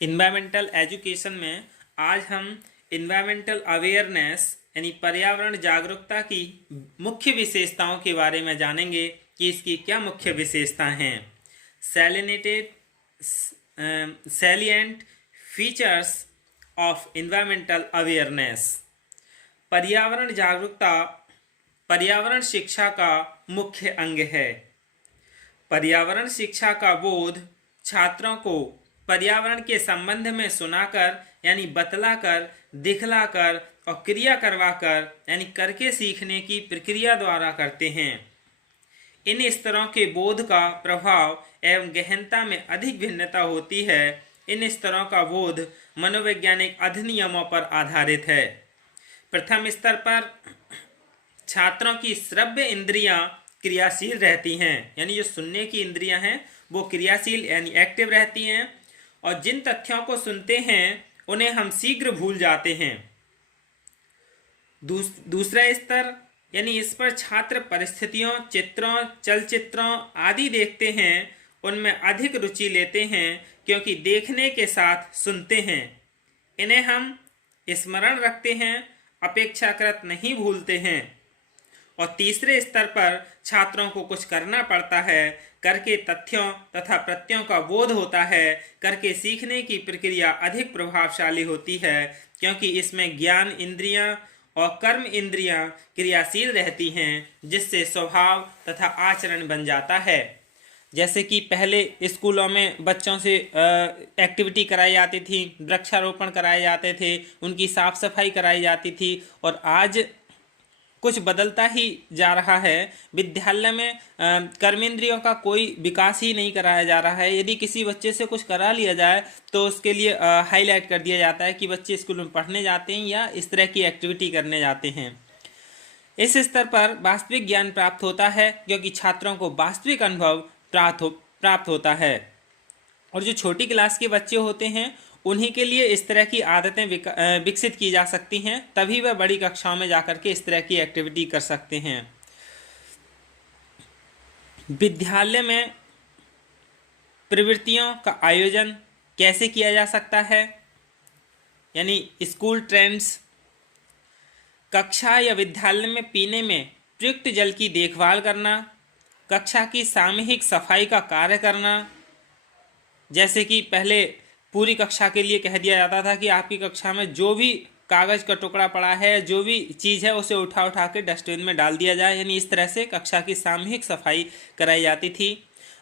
Environmental education में आज हम इन्वायरमेंटल अवेयरनेस यानी पर्यावरण जागरूकता की मुख्य विशेषताओं के बारे में जानेंगे कि इसकी क्या मुख्य विशेषताएं हैं। Salinated salient features of environmental awareness. पर्यावरण जागरूकता पर्यावरण शिक्षा का मुख्य अंग है। पर्यावरण शिक्षा का बोध छात्रों को पर्यावरण के संबंध में सुनाकर यानी बतलाकर, दिखलाकर और क्रिया करवाकर यानी करके सीखने की प्रक्रिया द्वारा करते हैं। इन स्तरों के बोध का प्रभाव एवं गहनता में अधिक भिन्नता होती है। इन स्तरों का बोध मनोवैज्ञानिक अधिनियमों पर आधारित है। प्रथम स्तर पर छात्रों की श्रव्य इंद्रियां क्रियाशील रहती हैं, यानी जो सुनने की इंद्रियां हैं वो क्रियाशील यानी एक्टिव रहती हैं, और जिन तथ्यों को सुनते हैं उन्हें हम शीघ्र भूल जाते हैं। दूसरा स्तर यानी इस पर छात्र परिस्थितियों, चित्रों, चलचित्रों आदि देखते हैं, उनमें अधिक रुचि लेते हैं क्योंकि देखने के साथ सुनते हैं। इन्हें हम स्मरण रखते हैं, अपेक्षाकृत नहीं भूलते हैं। और तीसरे स्तर पर छात्रों को कुछ करना पड़ता है, करके तथ्यों तथा प्रत्ययों का बोध होता है। करके सीखने की प्रक्रिया अधिक प्रभावशाली होती है क्योंकि इसमें ज्ञान इंद्रियां और कर्म इंद्रियां क्रियाशील रहती हैं, जिससे स्वभाव तथा आचरण बन जाता है। जैसे कि पहले स्कूलों में बच्चों से एक्टिविटी कराई जाती थी, वृक्षारोपण कराए जाते थे, उनकी साफ सफाई कराई जाती थी, और आज कुछ बदलता ही जा रहा है। विद्यालय में कर्मेंद्रियों का कोई विकास ही नहीं कराया जा रहा है। यदि किसी बच्चे से कुछ करा लिया जाए तो उसके लिए हाईलाइट कर दिया जाता है कि बच्चे स्कूल में पढ़ने जाते हैं या इस तरह की एक्टिविटी करने जाते हैं। इस स्तर पर वास्तविक ज्ञान प्राप्त होता है क्योंकि छात्रों को वास्तविक अनुभव प्राप्त होता है। और जो छोटी क्लास के बच्चे होते हैं उन्हीं के लिए इस तरह की आदतें विकसित की जा सकती हैं, तभी वह बड़ी कक्षाओं में जाकर के इस तरह की एक्टिविटी कर सकते हैं। विद्यालय में प्रवृत्तियों का आयोजन कैसे किया जा सकता है, यानी स्कूल ट्रेंड्स। कक्षा या विद्यालय में पीने में प्रयुक्त जल की देखभाल करना, कक्षा की सामूहिक सफाई का कार्य करना। जैसे कि पहले पूरी कक्षा के लिए कह दिया जाता था कि आपकी कक्षा में जो भी कागज़ का टुकड़ा पड़ा है, जो भी चीज़ है, उसे उठा के डस्टबिन में डाल दिया जाए, यानी इस तरह से कक्षा की सामूहिक सफाई कराई जाती थी।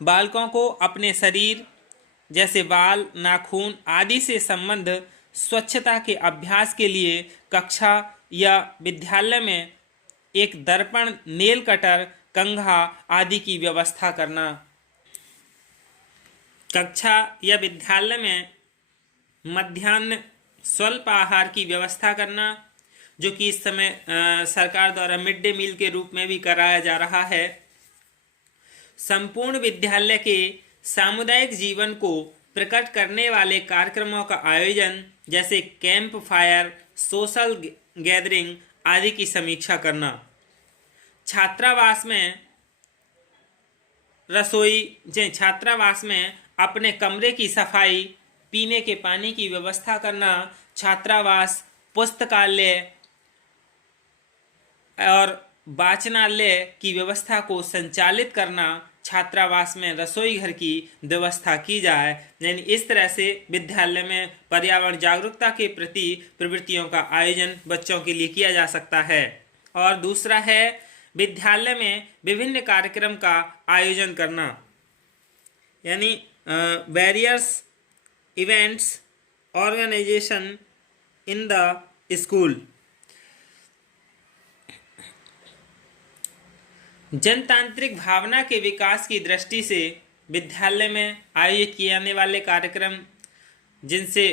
बालकों को अपने शरीर जैसे बाल, नाखून आदि से संबंध स्वच्छता के अभ्यास के लिए कक्षा या विद्यालय में एक दर्पण, नेल कटर, कंघा आदि की व्यवस्था करना। कक्षा या विद्यालय में मध्याह्न स्वल्प आहार की व्यवस्था करना, जो कि इस समय सरकार द्वारा मिड डे मील के रूप में भी कराया जा रहा है। संपूर्ण विद्यालय के सामुदायिक जीवन को प्रकट करने वाले कार्यक्रमों का आयोजन, जैसे कैंप फायर, सोशल गैदरिंग आदि की समीक्षा करना। छात्रावास में छात्रावास में अपने कमरे की सफाई, पीने के पानी की व्यवस्था करना। छात्रावास, पुस्तकालय और वाचनालय की व्यवस्था को संचालित करना। छात्रावास में रसोई घर की व्यवस्था की जाए। यानी इस तरह से विद्यालय में पर्यावरण जागरूकता के प्रति प्रवृत्तियों का आयोजन बच्चों के लिए किया जा सकता है। और दूसरा है विद्यालय में विभिन्न कार्यक्रम का आयोजन करना, यानी various events organization in the school. जनतांत्रिक भावना के विकास की दृष्टि से विद्यालय में आयोजित किए जाने वाले कार्यक्रम, जिनसे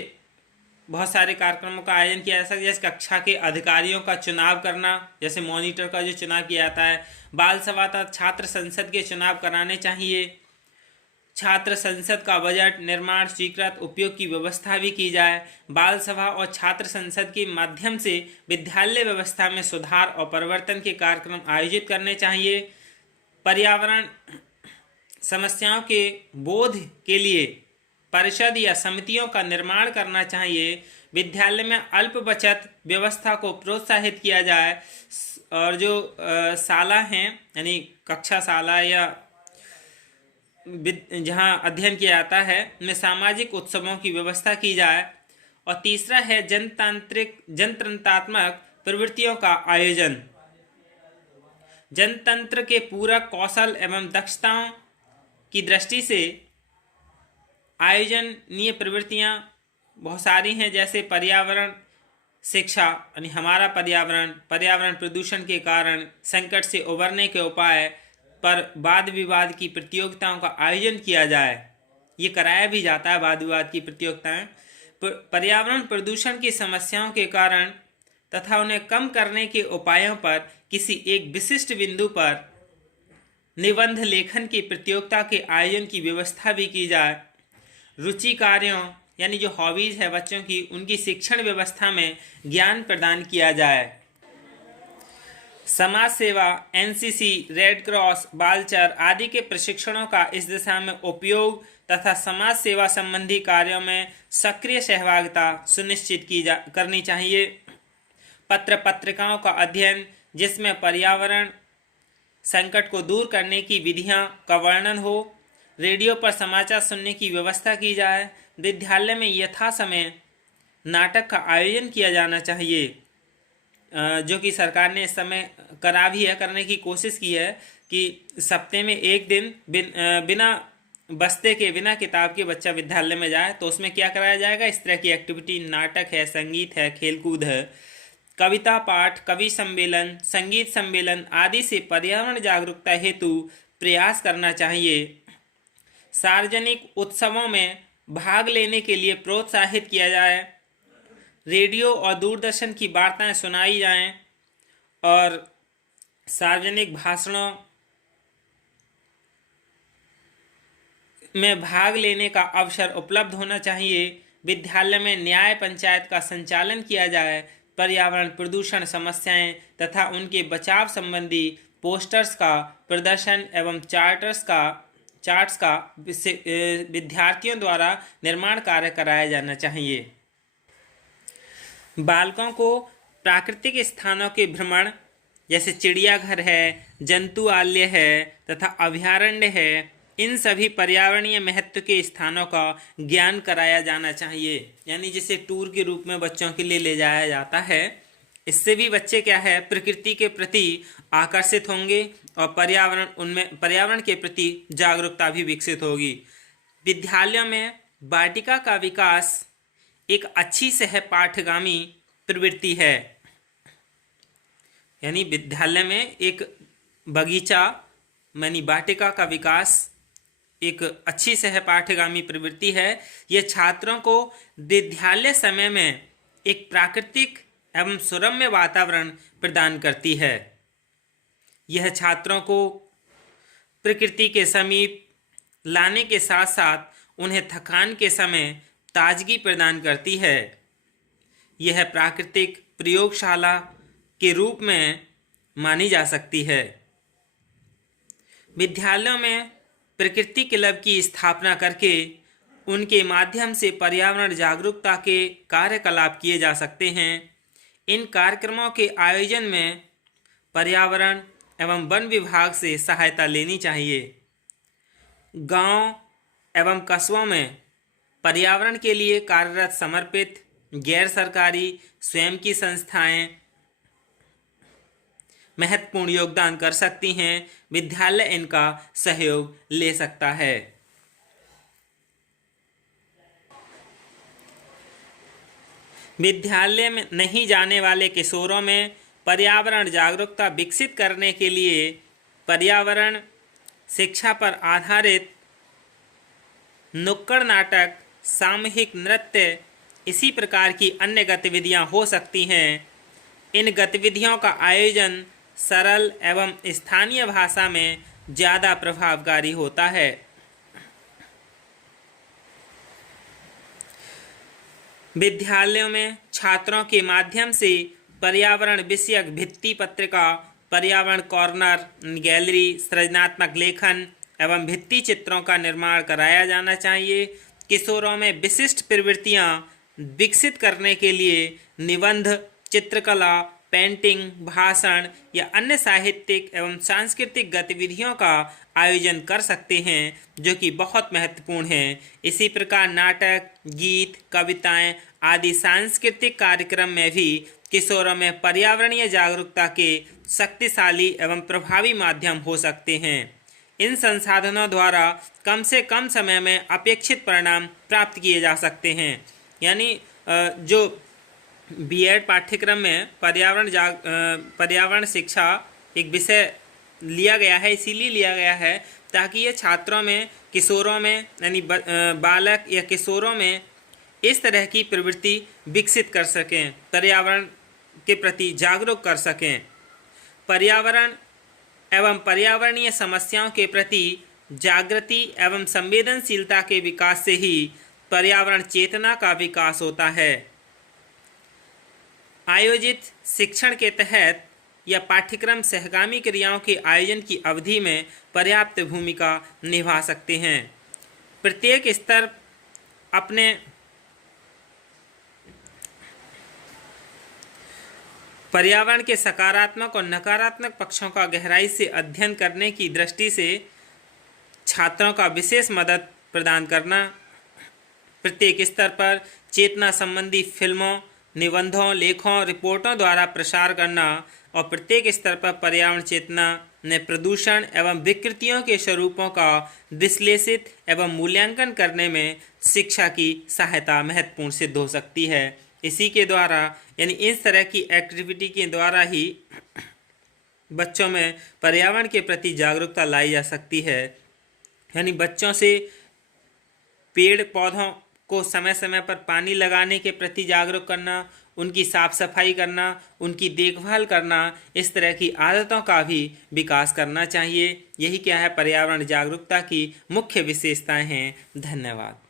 बहुत सारे कार्यक्रमों का आयोजन किया जा सकता है, जैसे कक्षा के अधिकारियों का चुनाव करना, जैसे मॉनिटर का जो चुनाव किया जाता है। बाल सभा तथा छात्र संसद के चुनाव कराने चाहिए। छात्र संसद का बजट, निर्माण, स्वीकृत, उपयोग की व्यवस्था भी की जाए। बाल सभा और छात्र संसद के माध्यम से विद्यालय व्यवस्था में सुधार और परिवर्तन के कार्यक्रम आयोजित करने चाहिए। पर्यावरण समस्याओं के बोध के लिए परिषद या समितियों का निर्माण करना चाहिए। विद्यालय में अल्प बचत व्यवस्था को प्रोत्साहित किया जाए और जो शाला हैं यानी कक्षा शाला या जहाँ अध्ययन किया जाता है उनमें सामाजिक उत्सवों की व्यवस्था की जाए। और तीसरा है जनतंत्रात्मक प्रवृत्तियों का आयोजन। जनतंत्र के पूरक कौशल एवं दक्षताओं की दृष्टि से आयोजनीय प्रवृत्तियां बहुत सारी हैं, जैसे पर्यावरण शिक्षा यानी हमारा पर्यावरण प्रदूषण के कारण संकट से उबरने के उपाय पर वाद विवाद की प्रतियोगिताओं का आयोजन किया जाए। ये कराया भी जाता है वाद विवाद की प्रतियोगिताएं। पर्यावरण प्रदूषण की समस्याओं के कारण तथा उन्हें कम करने के उपायों पर किसी एक विशिष्ट बिंदु पर निबंध लेखन की प्रतियोगिता के आयोजन की व्यवस्था भी की जाए। रुचि कार्यों यानी जो हॉबीज है बच्चों की, उनकी शिक्षण व्यवस्था में ज्ञान प्रदान किया जाए। समाज सेवा, एनसीसी, रेड क्रॉस, बालचर आदि के प्रशिक्षणों का इस दिशा में उपयोग तथा समाज सेवा संबंधी कार्यों में सक्रिय सहभागिता सुनिश्चित करनी चाहिए। पत्र पत्रिकाओं का अध्ययन जिसमें पर्यावरण संकट को दूर करने की विधियां का वर्णन हो। रेडियो पर समाचार सुनने की व्यवस्था की जाए। विद्यालय में यथा समय नाटक का आयोजन किया जाना चाहिए, जो कि सरकार ने इस समय करा भी है, करने की कोशिश की है कि सप्ताह में एक दिन बिना बस्ते के, बिना किताब के बच्चा विद्यालय में जाए। तो उसमें क्या कराया जाएगा, इस तरह की एक्टिविटी, नाटक है, संगीत है, खेलकूद है, कविता पाठ, कवि सम्मेलन, संगीत सम्मेलन आदि से पर्यावरण जागरूकता हेतु प्रयास करना चाहिए। सार्वजनिक उत्सवों में भाग लेने के लिए प्रोत्साहित किया जाए। रेडियो और दूरदर्शन की वार्ताएं सुनाई जाएं और सार्वजनिक भाषणों में भाग लेने का अवसर उपलब्ध होना चाहिए। विद्यालय में न्याय पंचायत का संचालन किया जाए। पर्यावरण प्रदूषण समस्याएं तथा उनके बचाव संबंधी पोस्टर्स का प्रदर्शन एवं चार्ट्स का विद्यार्थियों द्वारा निर्माण कार्य कराया जाना चाहिए। बालकों को प्राकृतिक स्थानों के भ्रमण जैसे चिड़ियाघर है, जंतुआलय है तथा अभयारण्य है, इन सभी पर्यावरणीय महत्व के स्थानों का ज्ञान कराया जाना चाहिए। यानी जिसे टूर के रूप में बच्चों के लिए ले जाया जाता है। इससे भी बच्चे क्या है, प्रकृति के प्रति आकर्षित होंगे और पर्यावरण के प्रति जागरूकता भी विकसित होगी। विद्यालयों में वाटिका का विकास एक अच्छी सहपाठगामी प्रवृत्ति है। यानी विद्यालय में एक बगीचा यानी वाटिका का विकास एक अच्छी सहपाठगामी प्रवृत्ति है। यह छात्रों को विद्यालय समय में एक प्राकृतिक एवं सुरम्य वातावरण प्रदान करती है। यह छात्रों को प्रकृति के समीप लाने के साथ साथ उन्हें थकान के समय ताजगी प्रदान करती है। यह प्राकृतिक प्रयोगशाला के रूप में मानी जा सकती है। विद्यालयों में प्रकृति क्लब की स्थापना करके उनके माध्यम से पर्यावरण जागरूकता के कार्यकलाप किए जा सकते हैं। इन कार्यक्रमों के आयोजन में पर्यावरण एवं वन विभाग से सहायता लेनी चाहिए। गांव एवं कस्बों में पर्यावरण के लिए कार्यरत समर्पित गैर सरकारी स्वयं की संस्थाएं महत्वपूर्ण योगदान कर सकती हैं। विद्यालय इनका सहयोग ले सकता है। विद्यालय में नहीं जाने वाले किशोरों में पर्यावरण जागरूकता विकसित करने के लिए पर्यावरण शिक्षा पर आधारित नुक्कड़ नाटक, सामूहिक नृत्य, इसी प्रकार की अन्य गतिविधियां हो सकती हैं। इन गतिविधियों का आयोजन सरल एवं स्थानीय भाषा में ज़्यादा प्रभावकारी होता है। विद्यालयों में छात्रों के माध्यम से पर्यावरण विषयक भित्ति पत्रिका, पर्यावरण कॉर्नर, गैलरी, सृजनात्मक लेखन एवं भित्ति चित्रों का निर्माण कराया जाना चाहिए। किशोरों में विशिष्ट प्रवृत्तियां विकसित करने के लिए निबंध, चित्रकला, पेंटिंग, भाषण या अन्य साहित्यिक एवं सांस्कृतिक गतिविधियों का आयोजन कर सकते हैं, जो कि बहुत महत्वपूर्ण है। इसी प्रकार नाटक, गीत, कविताएं आदि सांस्कृतिक कार्यक्रम में भी किशोरों में पर्यावरणीय जागरूकता के शक्तिशाली एवं प्रभावी माध्यम हो सकते हैं। इन संसाधनों द्वारा कम से कम समय में अपेक्षित परिणाम प्राप्त किए जा सकते हैं। यानी जो बीएड पाठ्यक्रम में पर्यावरण शिक्षा एक विषय लिया गया है, इसीलिए लिया गया है ताकि ये छात्रों में, किशोरों में, यानी बालक या किशोरों में इस तरह की प्रवृत्ति विकसित कर सकें, पर्यावरण के प्रति जागरूक कर सकें। पर्यावरण एवं पर्यावरणीय समस्याओं के प्रति जागृति एवं संवेदनशीलता के विकास से ही पर्यावरण चेतना का विकास होता है। आयोजित शिक्षण के तहत या पाठ्यक्रम सहगामी क्रियाओं के आयोजन की अवधि में पर्याप्त भूमिका निभा सकते हैं। प्रत्येक स्तर अपने पर्यावरण के सकारात्मक और नकारात्मक पक्षों का गहराई से अध्ययन करने की दृष्टि से छात्रों का विशेष मदद प्रदान करना, प्रत्येक स्तर पर चेतना संबंधी फिल्मों, निबंधों, लेखों, रिपोर्टों द्वारा प्रसार करना और प्रत्येक स्तर पर पर्यावरण चेतना में प्रदूषण एवं विकृतियों के स्वरूपों का विश्लेषित एवं मूल्यांकन करने में शिक्षा की सहायता महत्वपूर्ण सिद्ध हो सकती है। इसी के द्वारा, यानी इस तरह की एक्टिविटी के द्वारा ही बच्चों में पर्यावरण के प्रति जागरूकता लाई जा सकती है। यानी बच्चों से पेड़ पौधों को समय समय पर पानी लगाने के प्रति जागरूक करना, उनकी साफ सफाई करना, उनकी देखभाल करना, इस तरह की आदतों का भी विकास करना चाहिए। यही क्या है, पर्यावरण जागरूकता की मुख्य विशेषताएं हैं। धन्यवाद।